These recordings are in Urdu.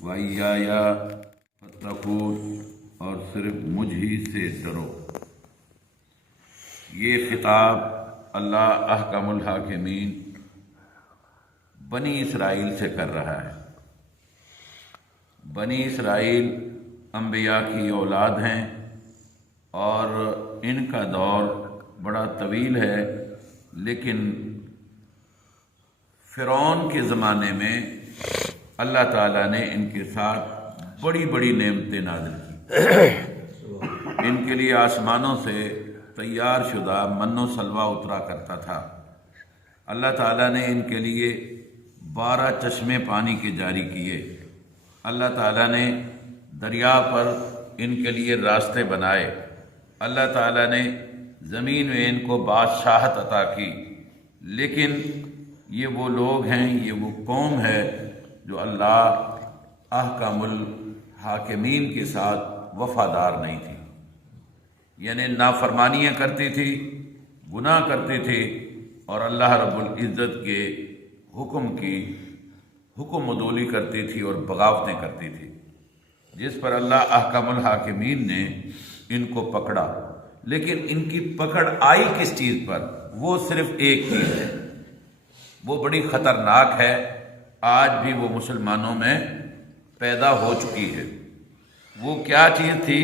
وَإِيَّايَ فَاتَّقُونِ، اور صرف مجھ ہی سے ڈرو۔ یہ خطاب اللہ احکم الحاکمین بنی اسرائیل سے کر رہا ہے۔ بنی اسرائیل انبیاء کی اولاد ہیں اور ان کا دور بڑا طویل ہے، لیکن فرعون کے زمانے میں اللہ تعالیٰ نے ان کے ساتھ بڑی بڑی نعمتیں نازل کی۔ ان کے لیے آسمانوں سے تیار شدہ من و سلوہ اترا کرتا تھا۔ اللہ تعالیٰ نے ان کے لیے 12 چشمے پانی کے جاری کیے۔ اللہ تعالیٰ نے دریا پر ان کے لیے راستے بنائے۔ اللہ تعالیٰ نے زمین میں ان کو بادشاہت عطا کی۔ لیکن یہ وہ لوگ ہیں، یہ وہ قوم ہے جو اللہ احکم الحاکمین کے ساتھ وفادار نہیں تھی، یعنی نافرمانیاں کرتی تھی، گناہ کرتی تھی، اور اللہ رب العزت کے حکم عدولی کرتی تھی اور بغاوتیں کرتی تھی، جس پر اللہ احکم الحاکمین نے ان کو پکڑا۔ لیکن ان کی پکڑ آئی کس چیز پر؟ وہ صرف ایک چیز ہے، وہ بڑی خطرناک ہے، آج بھی وہ مسلمانوں میں پیدا ہو چکی ہے۔ وہ کیا چیز تھی؟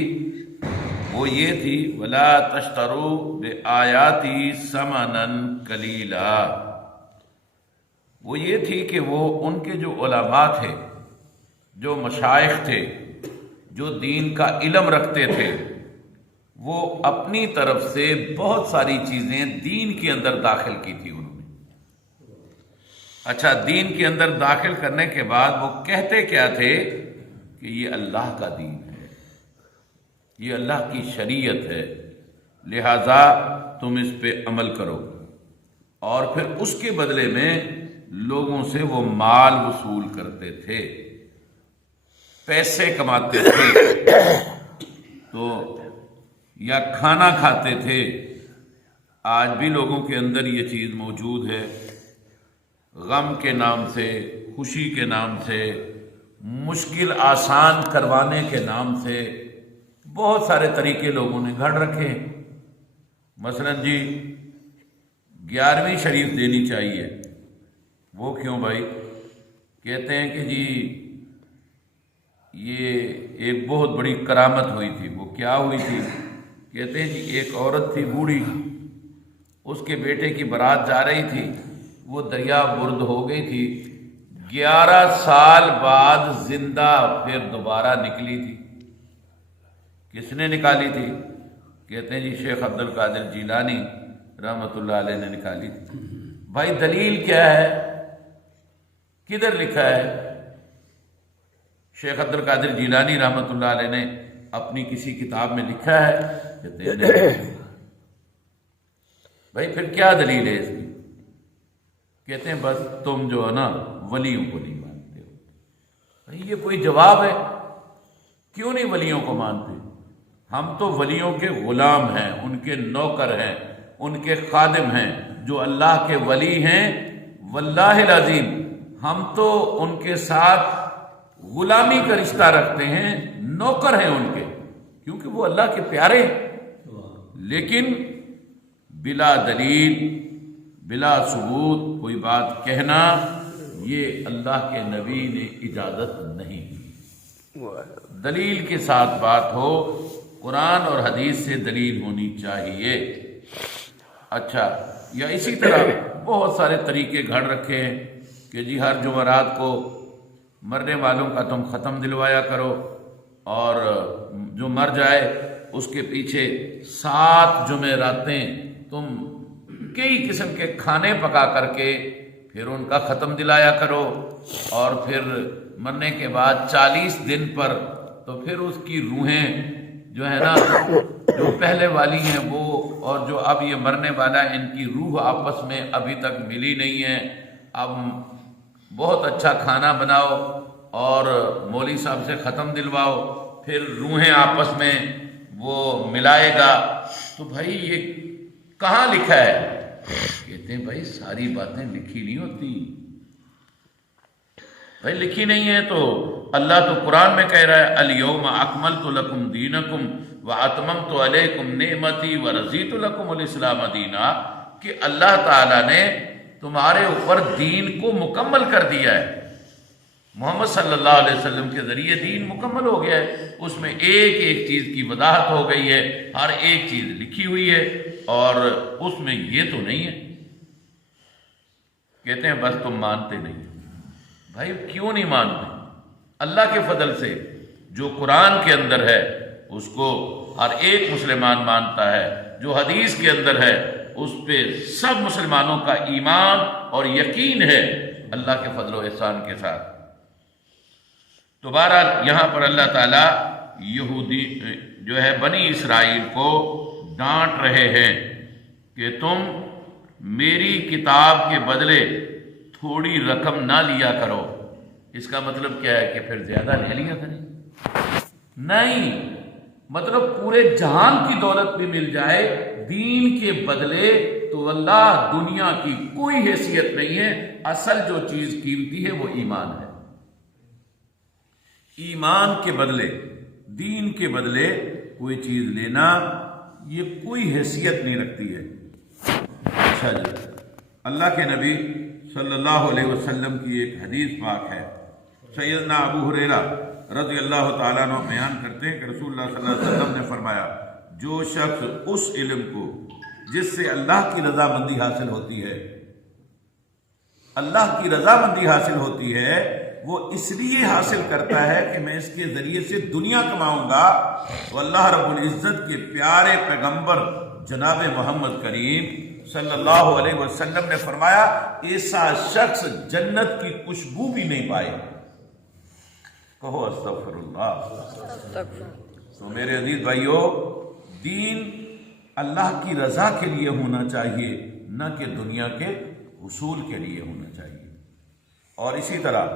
وہ یہ تھی وَلَا تَشْتَرُوا بِآيَاتِي ثَمَنًا قَلِيلًا۔ وہ یہ تھی کہ وہ ان کے جو علماء تھے، جو مشائخ تھے، جو دین کا علم رکھتے تھے، وہ اپنی طرف سے بہت ساری چیزیں دین کے اندر داخل کی تھی انہوں نے۔ اچھا، دین کے اندر داخل کرنے کے بعد وہ کہتے کیا تھے کہ یہ اللہ کا دین ہے، یہ اللہ کی شریعت ہے، لہذا تم اس پہ عمل کرو، اور پھر اس کے بدلے میں لوگوں سے وہ مال وصول کرتے تھے، پیسے کماتے تھے، تو یا کھانا کھاتے تھے۔ آج بھی لوگوں کے اندر یہ چیز موجود ہے، غم کے نام سے، خوشی کے نام سے، مشکل آسان کروانے کے نام سے بہت سارے طریقے لوگوں نے گھڑ رکھے ہیں۔ مثلا جی 11ویں شریف دینی چاہیے، وہ کیوں بھائی؟ کہتے ہیں کہ جی یہ ایک بہت بڑی کرامت ہوئی تھی۔ وہ کیا ہوئی تھی؟ کہتے ہیں جی ایک عورت تھی بوڑھی، اس کے بیٹے کی بارات جا رہی تھی، وہ دریا برد ہو گئی تھی، 11 سال بعد زندہ پھر دوبارہ نکلی تھی۔ کس نے نکالی تھی؟ کہتے ہیں جی شیخ عبد القادر جیلانی رحمۃ اللہ علیہ نے نکالی تھی۔ بھائی دلیل کیا ہے؟ کدھر لکھا ہے؟ شیخ عبد القادر جیلانی رحمۃ اللہ علیہ نے اپنی کسی کتاب میں لکھا ہے؟ کہتے ہیں نہیں۔ بھائی پھر کیا دلیل ہے اس کی؟ کہتے ہیں بس تم جو ہے نا ولیوں کو نہیں مانتے ہو۔ بھائی یہ کوئی جواب ہے؟ کیوں نہیں ولیوں کو مانتے؟ ہم تو ولیوں کے غلام ہیں، ان کے نوکر ہیں، ان کے خادم ہیں، جو اللہ کے ولی ہیں۔ واللہ العظیم ہم تو ان کے ساتھ غلامی کا رشتہ رکھتے ہیں، نوکر ہیں ان کے، کیونکہ وہ اللہ کے پیارے ہیں۔ لیکن بلا دلیل، بلا ثبوت کوئی بات کہنا، یہ اللہ کے نبی نے اجازت نہیں دی۔ دلیل کے ساتھ بات ہو، قرآن اور حدیث سے دلیل ہونی چاہیے۔ اچھا، یا اسی طرح بہت سارے طریقے گھڑ رکھے ہیں کہ جی ہر جمعرات کو مرنے والوں کا تم ختم دلوایا کرو، اور جو مر جائے اس کے پیچھے 7 جمعراتیں تم کئی قسم کے کھانے پکا کر کے پھر ان کا ختم دلایا کرو، اور پھر مرنے کے بعد 40 دن پر تو پھر اس کی روحیں جو ہے نا، جو پہلے والی ہیں وہ اور جو اب یہ مرنے والا ہے، ان کی روح آپس میں ابھی تک ملی نہیں ہے۔ اب بہت اچھا کھانا بناؤ اور مولوی صاحب سے ختم دلواؤ، پھر روحیں آپس میں وہ ملائے گا۔ تو بھائی یہ کہاں لکھا ہے؟ کہتے ہیں بھائی ساری باتیں لکھی نہیں ہوتی، بھائی لکھی نہیں ہے تو اللہ تو قرآن میں کہہ رہا ہے الیوم اکملت لکم دینکم واتممت علیکم نعمتی ورضیت لکم الاسلام دینا، کہ اللہ تعالیٰ نے تمہارے اوپر دین کو مکمل کر دیا ہے۔ محمد صلی اللہ علیہ وسلم کے ذریعے دین مکمل ہو گیا ہے، اس میں ایک ایک چیز کی وضاحت ہو گئی ہے، ہر ایک چیز لکھی ہوئی ہے، اور اس میں یہ تو نہیں ہے۔ کہتے ہیں بس تم مانتے نہیں۔ بھائی کیوں نہیں مانتے؟ اللہ کے فضل سے جو قرآن کے اندر ہے اس کو ہر ایک مسلمان مانتا ہے، جو حدیث کے اندر ہے اس پہ سب مسلمانوں کا ایمان اور یقین ہے اللہ کے فضل و احسان کے ساتھ۔ تو بہرحال یہاں پر اللہ تعالیٰ یہودی جو ہے بنی اسرائیل کو ڈانٹ رہے ہیں کہ تم میری کتاب کے بدلے تھوڑی رقم نہ لیا کرو۔ اس کا مطلب کیا ہے کہ پھر زیادہ لے لیا کریں؟ نہیں، مطلب پورے جہان کی دولت بھی مل جائے دین کے بدلے تو اللہ دنیا کی کوئی حیثیت نہیں ہے۔ اصل جو چیز قیمتی ہے وہ ایمان ہے۔ ایمان کے بدلے، دین کے بدلے کوئی چیز لینا یہ کوئی حیثیت نہیں رکھتی ہے۔ اچھا جی، اللہ کے نبی صلی اللہ علیہ وسلم کی ایک حدیث پاک ہے، سیدنا ابو ہریرہ رضی اللہ تعالیٰ عنہ بیان کرتے ہیں کہ رسول اللہ صلی اللہ علیہ وسلم نے فرمایا، جو شخص اس علم کو جس سے اللہ کی رضامندی حاصل ہوتی ہے، اللہ کی رضامندی حاصل ہوتی ہے، وہ اس لیے حاصل کرتا ہے کہ میں اس کے ذریعے سے دنیا کماؤں گا، تو اللہ رب العزت کے پیارے پیغمبر جناب محمد کریم صلی اللہ علیہ وسلم نے فرمایا ایسا شخص جنت کی خوشبو بھی نہیں پائے۔ کہو استغفر اللہ۔ تو میرے عزیز بھائیو، دین اللہ کی رضا کے لیے ہونا چاہیے، نہ کہ دنیا کے حصول کے لیے ہونا چاہیے۔ اور اسی طرح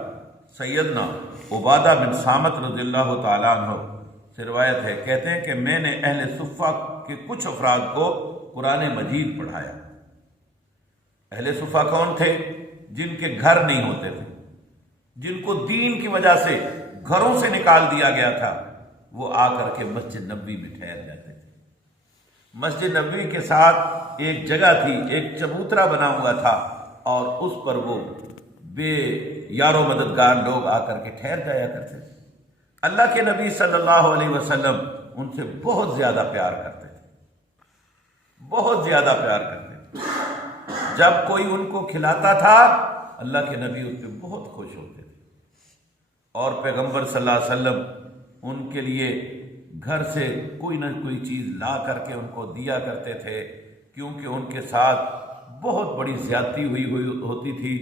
سیدنا عبادہ بن صامت رضی اللہ تعالیٰ عنہ سے روایت ہے، کہتے ہیں کہ میں نے اہل صفہ کے کچھ افراد کو قرآن مجید پڑھایا۔ اہل صفہ کون تھے؟ جن کے گھر نہیں ہوتے تھے، جن کو دین کی وجہ سے گھروں سے نکال دیا گیا تھا، وہ آ کر کے مسجد نبوی میں ٹھہر جاتے تھے۔ مسجد نبوی کے ساتھ ایک جگہ تھی، ایک چبوترا بنا ہوا تھا، اور اس پر وہ بے یار و مددگار لوگ آ کر کے ٹھہر جایا کرتے تھے۔ اللہ کے نبی صلی اللہ علیہ وسلم ان سے بہت زیادہ پیار کرتے تھے، بہت زیادہ پیار کرتے تھے۔ جب کوئی ان کو کھلاتا تھا اللہ کے نبی اس پہ بہت خوش ہوتے تھے، اور پیغمبر صلی اللہ علیہ وسلم ان کے لیے گھر سے کوئی نہ کوئی چیز لا کر کے ان کو دیا کرتے تھے، کیونکہ ان کے ساتھ بہت بڑی زیادتی ہوئی ہوتی تھی۔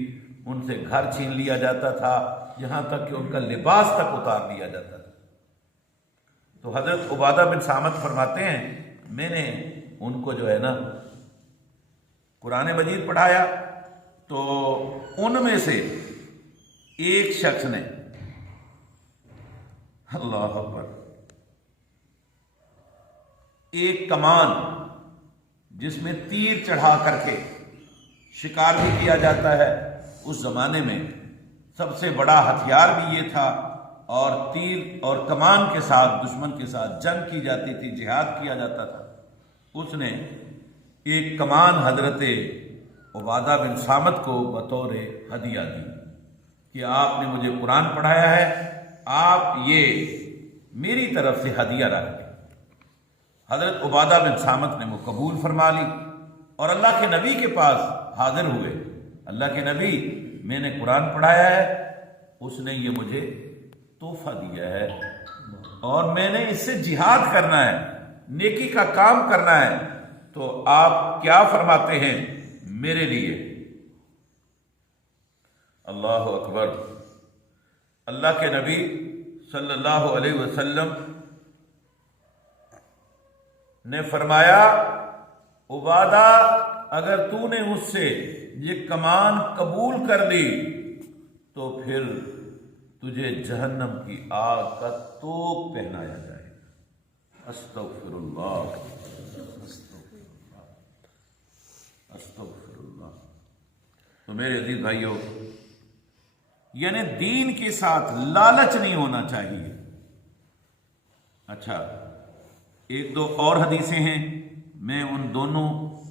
ان سے گھر چھین لیا جاتا تھا، یہاں تک کہ ان کا لباس تک اتار دیا جاتا تھا۔ تو حضرت عبادہ بن صامت فرماتے ہیں میں نے ان کو جو ہے نا قرآن مجید پڑھایا، تو ان میں سے ایک شخص نے اللہ اکبر ایک کمان جس میں تیر چڑھا کر کے شکار بھی کیا جاتا ہے، اس زمانے میں سب سے بڑا ہتھیار بھی یہ تھا، اور تیر اور کمان کے ساتھ دشمن کے ساتھ جنگ کی جاتی تھی، جہاد کیا جاتا تھا۔ اس نے ایک کمان حضرت عبادہ بن صامت کو بطور ہدیہ دی کہ آپ نے مجھے قرآن پڑھایا ہے، آپ یہ میری طرف سے ہدیہ رکھ لیں۔ حضرت عبادہ بن صامت نے وہ قبول فرما لی، اور اللہ کے نبی کے پاس حاضر ہوئے، اللہ کے نبی میں نے قرآن پڑھایا ہے، اس نے یہ مجھے تحفہ دیا ہے، اور میں نے اس سے جہاد کرنا ہے، نیکی کا کام کرنا ہے، تو آپ کیا فرماتے ہیں میرے لیے؟ اللہ اکبر۔ اللہ کے نبی صلی اللہ علیہ وسلم نے فرمایا عبادہ اگر تو نے اس سے یہ کمان قبول کر لی تو پھر تجھے جہنم کی آگ کا توق پہنایا جائے۔ استغفر اللہ، استغفر اللہ۔ تو میرے عزیز بھائیوں، یعنی دین کے ساتھ لالچ نہیں ہونا چاہیے۔ اچھا، ایک دو اور حدیثیں ہیں، میں ان دونوں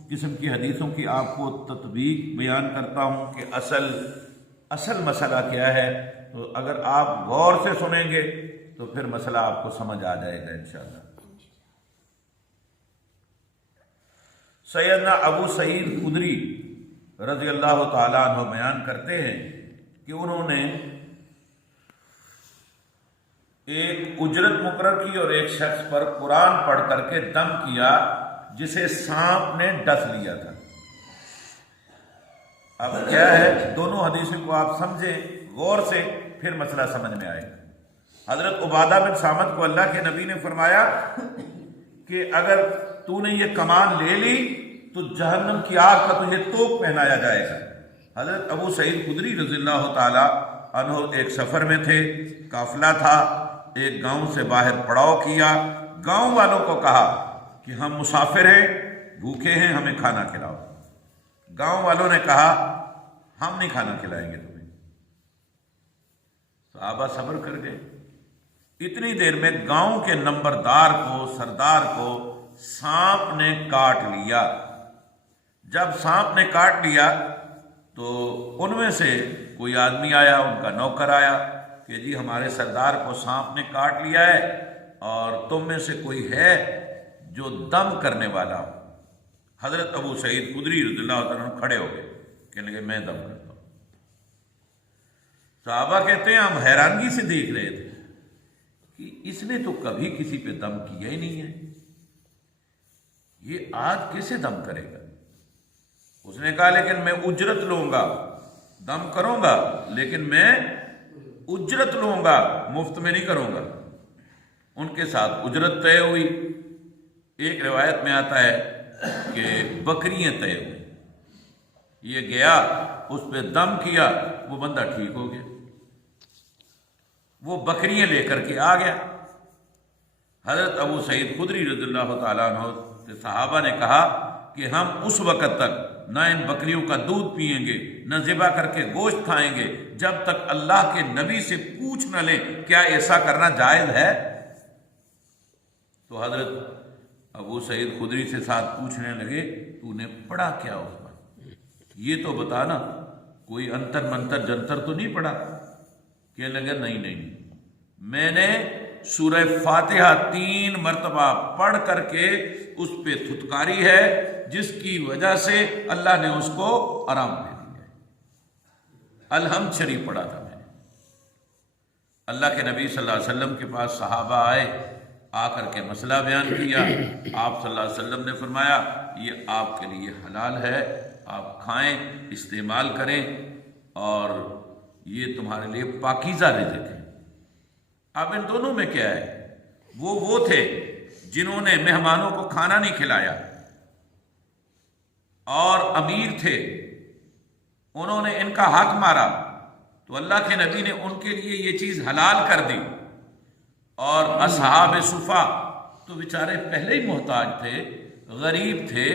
قسم کی حدیثوں کی آپ کو تطبیق بیان کرتا ہوں کہ اصل مسئلہ کیا ہے۔ تو اگر آپ غور سے سنیں گے تو پھر مسئلہ آپ کو سمجھ آ جائے گا انشاءاللہ۔ سیدنا ابو سعید خدری رضی اللہ تعالیٰ عنہ بیان کرتے ہیں کہ انہوں نے ایک اجرت مقرر کی اور ایک شخص پر قرآن پڑھ کر کے دم کیا جسے سانپ نے ڈس لیا تھا۔ اب کیا ہے، دونوں حدیثوں کو آپ سمجھیں غور سے، پھر مسئلہ سمجھ میں آئے گا۔ حضرت عبادہ بن صامت کو اللہ کے نبی نے فرمایا کہ اگر تو نے یہ کمان لے لی تو جہنم کی آگ کا تجھے توق پہنایا جائے گا۔ حضرت ابو سعید خدری رضی اللہ تعالی عنہ ایک سفر میں تھے، قافلہ تھا، ایک گاؤں سے باہر پڑاؤ کیا، گاؤں والوں کو کہا کہ ہم مسافر ہیں، بھوکے ہیں، ہمیں کھانا کھلاؤ۔ گاؤں والوں نے کہا ہم نہیں کھانا کھلائیں گے تمہیں۔ صحابہ صبر کر گئے۔ اتنی دیر میں گاؤں کے نمبردار کو، سردار کو سانپ نے کاٹ لیا۔ جب سانپ نے کاٹ لیا تو ان میں سے کوئی آدمی آیا، ان کا نوکر آیا کہ جی ہمارے سردار کو سانپ نے کاٹ لیا ہے اور تم میں سے کوئی ہے جو دم کرنے والا ہو۔ حضرت ابو سعید خدری رضی اللہ عنہ کھڑے ہو گئے، کہنے لگے میں دم کرتا ہوں۔ صحابہ کہتے ہیں ہم حیرانگی سے دیکھ رہے تھے کہ اس نے تو کبھی کسی پہ دم کیا ہی نہیں ہے، یہ آج کیسے دم کرے گا؟ اس نے کہا لیکن میں اجرت لوں گا، دم کروں گا لیکن میں اجرت لوں گا، مفت میں نہیں کروں گا۔ ان کے ساتھ اجرت طے ہوئی۔ ایک روایت میں آتا ہے کہ بکریاں طے ہوئی۔ یہ گیا، اس پہ دم کیا، وہ بندہ ٹھیک ہو گیا، وہ بکریاں لے کر کے آ گیا۔ حضرت ابو سعید خدری رضی اللہ تعالیٰ عنہ سے صحابہ نے کہا کہ ہم اس وقت تک نہ ان بکریوں کا دودھ پیئیں گے، نہ ذبح کر کے گوشت کھائیں گے جب تک اللہ کے نبی سے پوچھ نہ لیں کیا ایسا کرنا جائز ہے۔ تو حضرت ابو سعید خدری سے ساتھ پوچھنے لگے تو نے پڑھا کیا اس پر، یہ تو بتا نا، کوئی انتر منتر جنتر تو نہیں پڑھا؟ کہنے لگا نہیں، میں نے سورہ فاتحہ 3 مرتبہ پڑھ کر کے اس پہ تھتکاری ہے جس کی وجہ سے اللہ نے اس کو آرام دے دیا۔ الحمد شریف پڑھا تھا میں نے۔ اللہ کے نبی صلی اللہ علیہ وسلم کے پاس صحابہ آئے، آ کر کے مسئلہ بیان کیا۔ آپ صلی اللہ علیہ وسلم نے فرمایا یہ آپ کے لیے حلال ہے، آپ کھائیں، استعمال کریں، اور یہ تمہارے لیے پاکیزہ رزق ہے۔ اب ان دونوں میں کیا ہے، وہ تھے جنہوں نے مہمانوں کو کھانا نہیں کھلایا، اور امیر تھے، انہوں نے ان کا حق مارا، تو اللہ کے نبی نے ان کے لیے یہ چیز حلال کر دی۔ اور اصحاب صفا تو بیچارے پہلے ہی محتاج تھے، غریب تھے،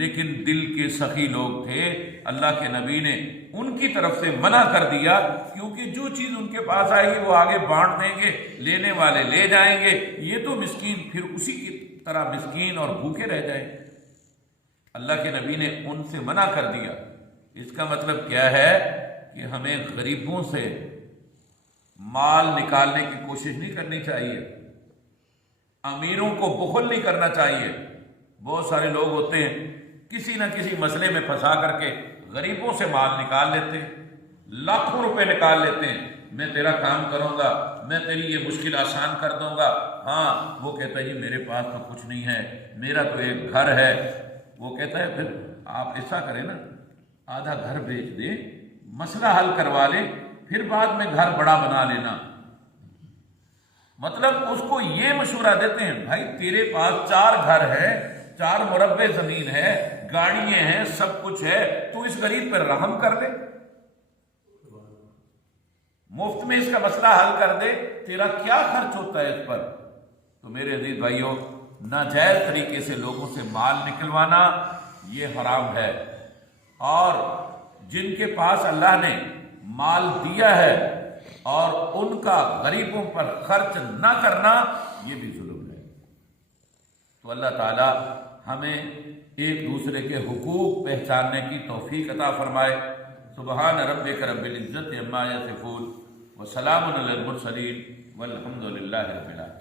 لیکن دل کے سخی لوگ تھے۔ اللہ کے نبی نے ان کی طرف سے منع کر دیا، کیونکہ جو چیز ان کے پاس آئے گی وہ آگے بانٹ دیں گے، لینے والے لے جائیں گے، یہ تو مسکین پھر اسی کی طرح مسکین اور بھوکے رہ جائیں گے۔ اللہ کے نبی نے ان سے منع کر دیا۔ اس کا مطلب کیا ہے کہ ہمیں غریبوں سے مال نکالنے کی کوشش نہیں کرنی چاہیے، امیروں کو بخل نہیں کرنا چاہیے۔ بہت سارے لوگ ہوتے ہیں کسی نہ کسی مسئلے میں پھنسا کر کے غریبوں سے مال نکال لیتے ہیں، لاکھوں روپے نکال لیتے ہیں، میں تیرا کام کروں گا، میں تیری یہ مشکل آسان کر دوں گا۔ ہاں، وہ کہتا ہے جی میرے پاس تو کچھ نہیں ہے، میرا تو ایک گھر ہے۔ وہ کہتا ہے پھر آپ ایسا کریں نا، آدھا گھر بیچ دیں، مسئلہ حل کروا لیں، پھر بعد میں گھر بڑا بنا لینا۔ مطلب اس کو یہ مشورہ دیتے ہیں بھائی تیرے پاس 4 گھر ہے، 4 مربع زمین ہے، گاڑیاں ہیں، سب کچھ ہے، تو اس غریب پر رحم کر دے، مفت میں اس کا مسئلہ حل کر دے، تیرا کیا خرچ ہوتا ہے اس پر۔ تو میرے عزیز بھائیوں، ناجائز طریقے سے لوگوں سے مال نکلوانا یہ حرام ہے، اور جن کے پاس اللہ نے مال دیا ہے اور ان کا غریبوں پر خرچ نہ کرنا، یہ بھی ظلم ہے۔ تو اللہ تعالی ہمیں ایک دوسرے کے حقوق پہچاننے کی توفیق عطا فرمائے۔ سبحان ربک رب العزت عما یصفون وسلام علی المرسلین والحمد للہ رب العالمین۔